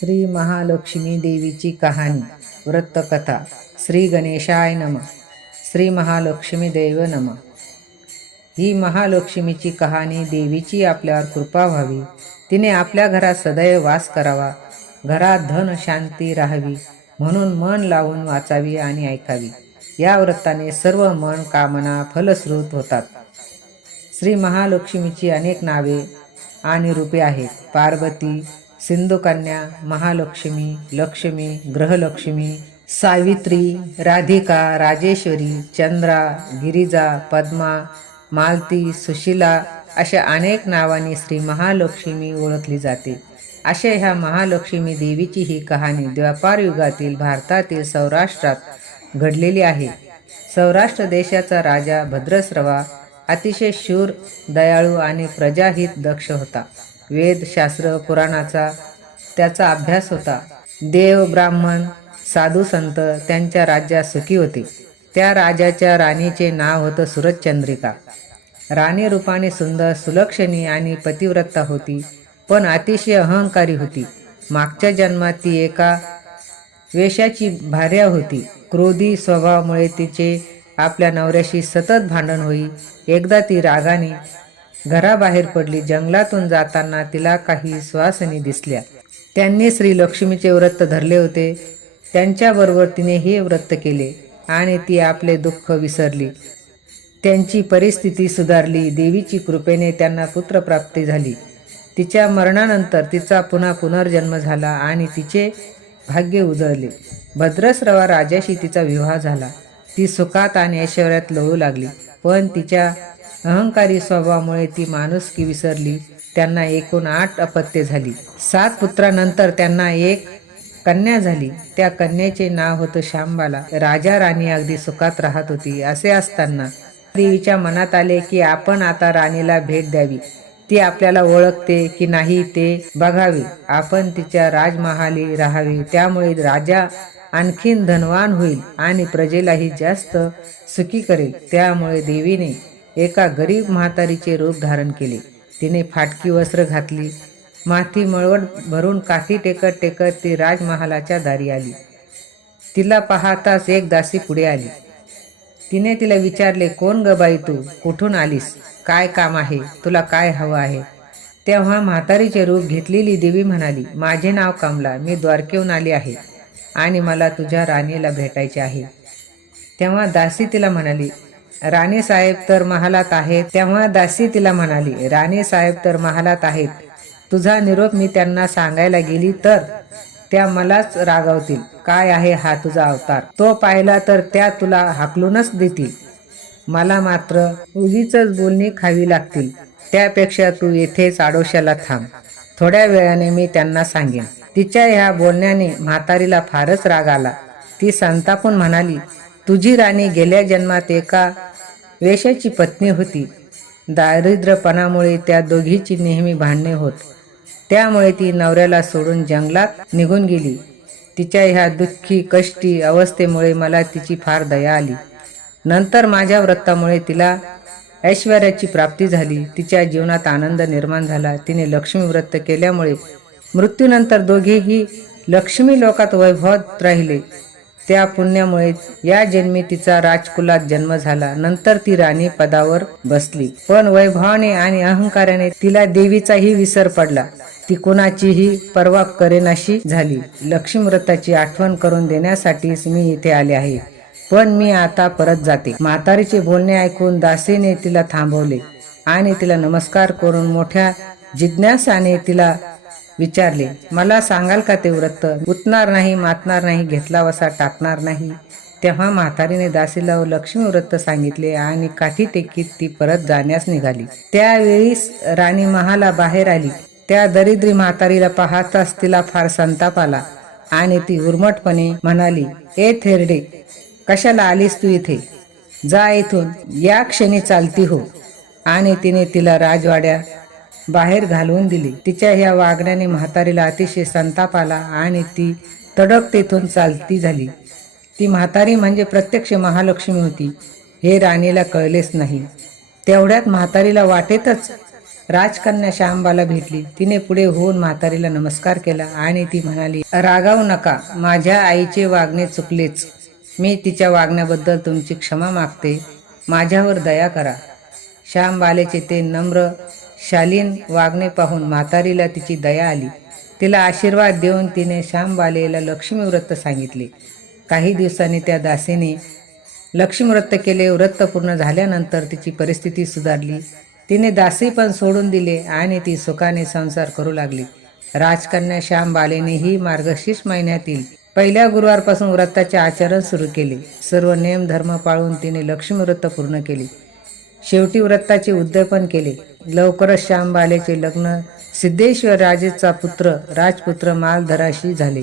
श्री महालक्ष्मी देवीची कहाणी वृत्तकथा श्री गणेशाय नम श्री महालक्ष्मी देव नम. ही महालक्ष्मीची कहाणी देवीची आपल्यावर कृपा व्हावी तिने आपल्या घरात सदैव वास करावा घरात धन शांती राहावी म्हणून मन लावून वाचावी आणि ऐकावी. या व्रताने सर्व मन कामना फलश्रुत होतात. श्री महालक्ष्मीची अनेक नावे आणि रूपे आहेत. पार्वती सिंधुकन्या महालक्ष्मी लक्ष्मी ग्रहलक्ष्मी सावित्री राधिका राजेश्वरी चंद्रा गिरिजा पद्मा मालती सुशिला अशा अनेक नावांनी श्री महालक्ष्मी ओळखली जाते. अशा ह्या महालक्ष्मी देवीची ही कहाणी द्व्यापार युगातील भारतातील सौराष्ट्रात घडलेली आहे. सौराष्ट्र देशाचा राजा भद्रस्रवा अतिशय शूर दयाळू आणि प्रजाहित दक्ष होता. वेद शास्त्र पुराणाचा त्याचा अभ्यास होता. देव ब्राह्मण साधू संत त्यांच्या राज्यात सुखी होते. त्या राजाच्या राणीचे नाव होतं सुरतचंद्रिका राणी रूपाने सुंदर सुलक्षणी आणि पतिव्रता होती पण अतिशय अहंकारी होती. मागच्या जन्मात ती एका वेशाची भार्या होती. क्रोधी स्वभावामुळे तिचे आपल्या नवऱ्याशी सतत भांडण होई. एकदा ती रागाने घराबाहेर पडली. जंगलातून जाताना तिला काही श्वासनी दिसल्या. त्यांनी श्री लक्ष्मीचे व्रत धरले होते. त्यांच्याबरोबर तिने हे व्रत केले आणि ती आपले दुःख विसरली. त्यांची परिस्थिती सुधारली. देवीची कृपेने त्यांना पुत्रप्राप्ती झाली. तिच्या मरणानंतर तिचा पुन्हा पुनर्जन्म झाला आणि तिचे भाग्य उजळले. भद्रस्रवा राजाशी तिचा विवाह झाला. ती सुखात आणि ऐश्वर्यात लोळू लागली. पण तिच्या अहंकारी स्वभावामुळे ती माणुसकी विसरली. त्यांना एकूण आठ अपत्ये झाली. सात पुत्रानंतर त्यांना एक कन्या झाली. त्या कन्याचे नाव होतं श्यामबाला. राजा राणी अगदी सुखात राहत होती असे असताना. देवीच्या मनात आले की आपण आता राणीला भेट द्यावी. ती आपल्याला ओळखते की नाही ते बघावे. आपण तिच्या राजमहाली राहावे. त्यामुळे राजा आणखीन धनवान होईल आणि प्रजेलाही जास्त सुखी करेल. त्यामुळे देवीने एका गरीब म्हातारीचे रूप धारण केले. तिने फाटकी वस्त्र घातली. माथी मळवट भरून काठी टेकत टेकत ती राजमहालाच्या दारी आली. तिला पाहताच एक दासी पुढे आली. तिने तिला विचारले कोण ग बाई तू? कुठून आलीस? काय काम आहे? तुला काय हवं आहे? तेव्हा म्हातारीचे रूप घेतलेली देवी म्हणाली माझे नाव कमला. मी द्वारकेहून आली आहे आणि मला तुझ्या राणीला भेटायचे आहे. तेव्हा दासी तिला म्हणाली राणी साहेब तर महालात आहेत. तेव्हा दासी तिला म्हणाली राणी साहेब तर महालात आहेत. तुझा निरोप मी त्यांना सांगायला गेली तर त्या मलाच रागावतील. काय आहे हा तुझा अवतार? तो पाहिला तर त्या तुला हाकलूनच देतील. मला मात्र उगीच बोलणी खावी लागतील. त्यापेक्षा तू येथेच आडोशाला थांब. थोड्या वेळाने मी त्यांना सांगेन. तिच्या ह्या बोलण्याने म्हातारीला फारच राग आला. ती संतापून म्हणाली तुझी राणी गेल्या जन्मात एका वेशाची पत्नी होती. दारिद्र्यपणामुळे त्या दोघीची नेहमी भांडणे होत. त्यामुळे ती नवऱ्याला सोडून जंगलात निघून गेली. तिच्या ह्या दुःखी कष्टी अवस्थेमुळे मला तिची फार दया आली. नंतर माझ्या व्रतामुळे तिला ऐश्वर्याची प्राप्ती झाली. तिच्या जीवनात आनंद निर्माण झाला. तिने लक्ष्मी व्रत केल्यामुळे मृत्यूनंतर दोघेही लक्ष्मी लोकात वैभवत राहिले. त्या पुण्यामुळे या जन्मी तिचा राजकुलात जन्म झाला. नंतर ती राणी पदावर बसली. पण वैभवाने आणि अहंकाराने तिला देवीचाही विसर पडला. ती कुणाचीही पर्वा करेनाशी झाली. लक्ष्मीव्रताची आठवण करून देण्यासाठीच मी इथे आले आहे. पण मी आता परत जाते. म्हातारीचे बोलणे ऐकून दासीने तिला थांबवले आणि तिला नमस्कार करून मोठ्या जिज्ञासाने तिला विचारले मला सांगाल का ते व्रत उतणार नाही मातणार नाही घेतला वसा टाकणार नाही. तेव्हा म्हातारीने दासीला लक्ष्मी व्रत सांगितले आणि काठी टेकीत ती परत जाण्यास निघाली. त्यावेळी राणी महाला बाहेर आली. त्या दरिद्री म्हातारीला पाहताच तिला फार संताप आला आणि ती उर्मटपणे म्हणाली ए थेरडे कशाला आलीस तू इथे? जा इथून या क्षणी चालती हो. आणि तिने तिला राजवाड्या बाहेर घालवून दिली. तिच्या ह्या वागण्याने म्हातारीला अतिशय संताप आला आणि ती तडक तेथून चालती झाली. ती म्हातारी म्हणजे प्रत्यक्ष महालक्ष्मी होती. हे राणीला कळलेच नाही. तेवढ्यात म्हातारीला वाटेतच राजकन्या श्यामबाला भेटली. तिने पुढे होऊन म्हातारीला नमस्कार केला आणि ती म्हणाली रागावू नका. माझ्या आईचे वागणे चुकलेच. मी तिच्या वागण्याबद्दल तुमची क्षमा मागते. माझ्यावर दया करा. श्यामबालेचे ते नम्र शालीन वागणे पाहून म्हातारीला तिची दया आली. तिला आशीर्वाद देऊन तिने श्यामबालेला लक्ष्मी व्रत सांगितले. काही दिवसांनी त्या दासीने लक्ष्मीव्रत केले. व्रत पूर्ण झाल्यानंतर तिची परिस्थिती सुधारली. तिने दासी पण सोडून दिले आणि ती सुखाने संसार करू लागली. राजकन्या श्यामबालेने ही मार्गशीर्ष महिन्यातील पहिल्या गुरुवारपासून व्रताचे आचरण सुरू केले. सर्व नियम धर्म पाळून तिने लक्ष्मी व्रत पूर्ण केले. शेवटी व्रताचे उद्यापन केले. लवकरच श्यामबालेचे लग्न सिद्धेश्वर राजेचा पुत्र राजपुत्र मालधराशी झाले.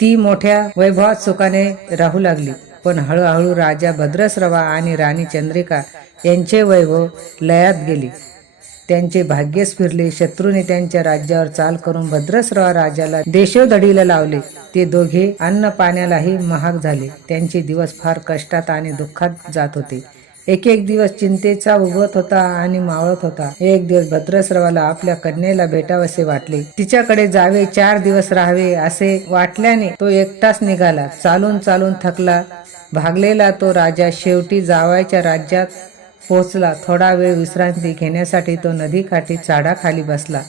ती मोठ्या वैभवात सुखाने राहू लागली. पण हळूहळू राजा भद्रश्रवा आणि राणी चंद्रिका यांचे वैभव लयात गेले. त्यांचे भाग्यच फिरले. शत्रूने त्यांच्या राज्यावर चाल करून भद्रसराव राजाला देशोधडीला लावले. ते दोघे अन्न पाण्यालाही महाग झाले. त्यांचे दिवस फार कष्टात आणि दुःखात जात होते. एक एक दिवस चिंतेचा उगवत होता आणि मावळत होता. एक दिवस भद्रश्रवाला आपल्या कन्येला भेटावसे वाटले. तिच्याकडे जावे चार दिवस राहावे असे वाटल्याने तो एकटाच निघाला. चालून चालून थकला. भागलेला तो राजा शेवटी जावायच्या राज्यात पोहोचला. थोडा वेळ विश्रांती घेण्यासाठी तो नदीकाठी चाडाखाली बसला.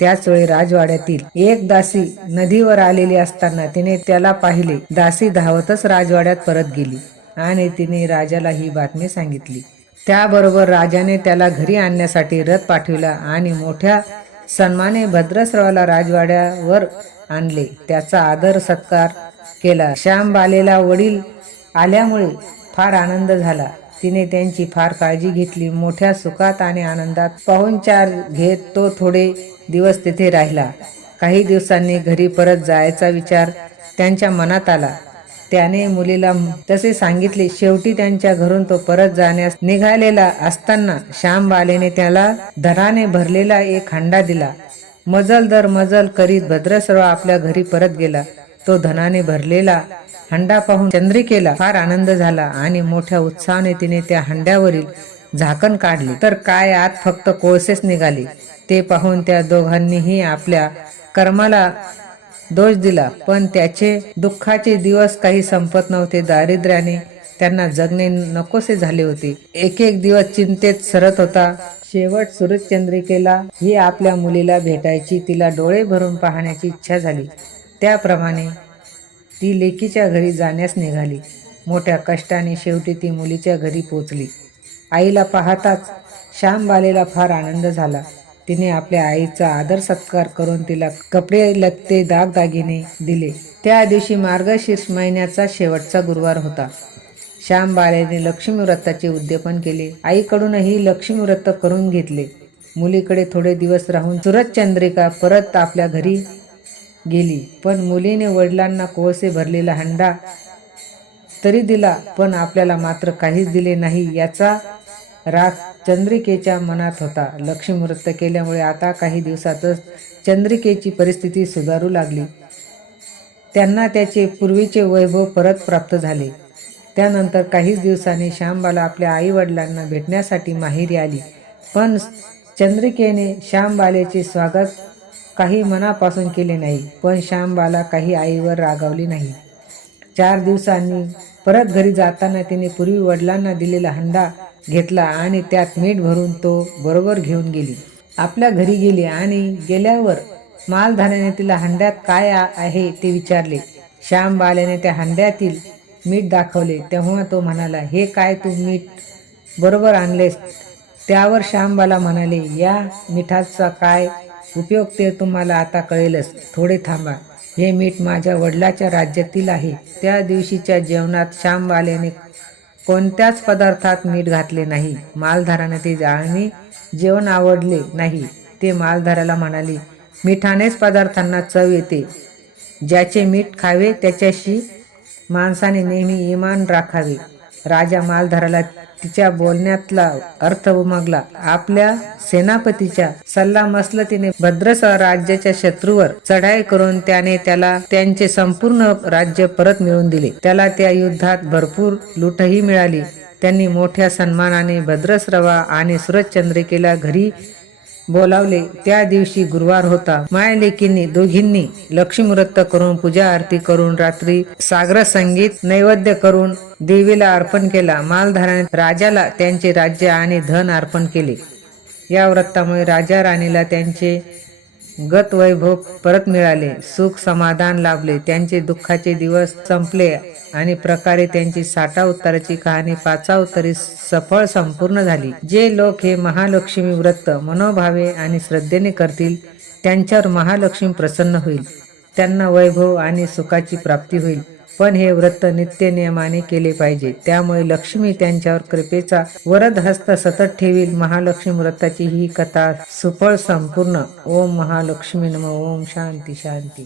त्याच वेळी राजवाड्यातील एक दासी नदीवर आलेली असताना तिने त्याला पाहिले. दासी धावतच राजवाड्यात परत गेली. आणि तिने राजाला ही बातमी सांगितली. त्याबरोबर राजाने त्याला घरी आणण्यासाठी रथ पाठविला आणि मोठ्या सन्माने भद्रश्रवाला राजवाड्यावर आणले. त्याचा आदर सत्कार केला. श्यामबालेला वडील आल्यामुळे फार आनंद झाला. तिने त्यांची फार काळजी घेतली. मोठ्या सुखात आणि आनंदात पाहुणचार घेत तो थोडे दिवस तिथे राहिला. काही दिवसांनी घरी परत जायचा विचार त्यांच्या मनात आला. त्याने मुलीला तसे सांगितले शेवटी त्यांच्या घरून तो परत जाण्यास निघालेला असताना श्यामबालेने त्याला धराने भरलेला एक हंडा दिला. मजल दर मजल करीत भद्रसर्व आपल्या घरी परत गेला. तो धनाने भरलेला हंडा पाहून चंद्रिकेला फार आनंद झाला आणि मोठ्या उत्साहाने तिने त्या हंड्यावरील झाकण काढले. तर काय आत फक्त कोळसेच निघाले? ते पाहून त्या दोघांनीही आपल्या कर्माला दोष दिला. पण त्याचे दुःखाचे दिवस काही संपत नव्हते. दारिद्र्याने त्यांना जगणे नकोसे झाले होते. एक एक दिवस चिंतेत सरत होता. शेवट सूरजचंद्रिकेला ही आपल्या मुलीला भेटायची तिला डोळे भरून पाहण्याची इच्छा झाली. त्याप्रमाणे ती लेकीच्या घरी जाण्यास निघाली. मोठ्या कष्टाने शेवटी ती मुलीच्या घरी पोचली. आईला पाहताच श्यामबालेला फार आनंद झाला. तिने आपल्या आईचा आदर सत्कार करून तिला कपडे लत्ते दागदागिने दिले. त्या दिवशी मार्गशीर्ष महिन्याचा शेवटचा गुरुवार होता. श्यामबालेने लक्ष्मी व्रताचे उद्यापन केले. आईकडूनही लक्ष्मी व्रत करून घेतले. मुलीकडे थोडे दिवस राहून चंद्रिका परत आपल्या घरी गेली. पण मुलीने वडिलांना कोळसे भरलेला हंडा तरी दिला पण आपल्याला मात्र काहीच दिले नाही याचा राग चंद्रिकेच्या मनात होता. लक्ष्मी केल्यामुळे आता काही दिवसातच चंद्रिकेची परिस्थिती सुधारू लागली. त्यांना त्याचे पूर्वीचे वैभव परत प्राप्त झाले. त्यानंतर काहीच दिवसांनी श्यामबाला आपल्या आई वडिलांना भेटण्यासाठी माहेरी आली. पण चंद्रिकेने श्यामबालेचे स्वागत काही मनापासून केले नाही. पण श्यामबाला काही आईवर रागावली नाही. चार दिवसांनी परत घरी जाताना तिने पूर्वी वडिलांना दिलेला हंडा घेतला आणि त्यात मीठ भरून तो बरोबर घेऊन गेली. आपल्या घरी गेली आणि गेल्यावर मालधान्याने तिला हंड्यात काय आहे ते विचारले. श्यामबाल्याने त्या हंड्यातील मीठ दाखवले. तेव्हा तो म्हणाला हे काय तू मीठ बरोबर आणलेस? त्यावर श्यामबाला म्हणाले या मिठाचा काय उपयोग ते तुम्हाला आता कळेलच. थोडे थांबा. हे मीठ माझ्या वडिलाच्या राज्यातील आहे. त्या दिवशीच्या जेवणात श्यामबाल्याने कोणत्याच पदार्थात मीठ घातले नाही. मालधाराने ते जाळणे जेवण आवडले नाही. ते मालधाराला म्हणाले मिठानेच पदार्थांना चव येते. ज्याचे मीठ खावे त्याच्याशी माणसाने नेहमी इमान राखावे. राजा मालधाराला तिच्या बोलण्यातला अर्थ उमगला. आपल्या सेनापतीच्या सल्ला मसलतीने भद्रस राज्याच्या शत्रूवर चढाई करून त्याने त्याला त्यांचे संपूर्ण राज्य परत मिळवून दिले. त्याला त्या युद्धात भरपूर लूटही मिळाली. त्यांनी मोठ्या सन्मानाने भद्रश्रवा आणि सुरजचंद्रिकेला घरी बोलावले. त्या दिवशी गुरुवार होता. मायलेकींनी दोघींनी लक्ष्मीव्रत करून पूजा आरती करून रात्री सागर संगीत नैवेद्य करून देवीला अर्पण केला. मालधाराने राजाला त्यांचे राज्य आणि धन अर्पण केले. या व्रतामुळे राजा राणीला त्यांचे गत वैभव परत मिळाले सुख समाधान लाभले त्यांचे दुःखाचे दिवस संपले आणि प्रकारे त्यांची साठा उत्तराची कहाणी पाचा उत्तरी सफळ संपूर्ण झाली. जे लोक हे महालक्ष्मी व्रत मनोभावे आणि श्रद्धेने करतील त्यांच्यावर महालक्ष्मी प्रसन्न होईल. त्यांना वैभव आणि सुखाची प्राप्ती होईल. पण हे व्रत नित्य नियमाने केले पाहिजे. त्यामुळे लक्ष्मी त्यांच्यावर कृपेचा वरद हस्त सतत ठेवील. महालक्ष्मी व्रताची ही कथा सुफळ संपूर्ण. ओम महालक्ष्मी नम. ओम शांती शांती.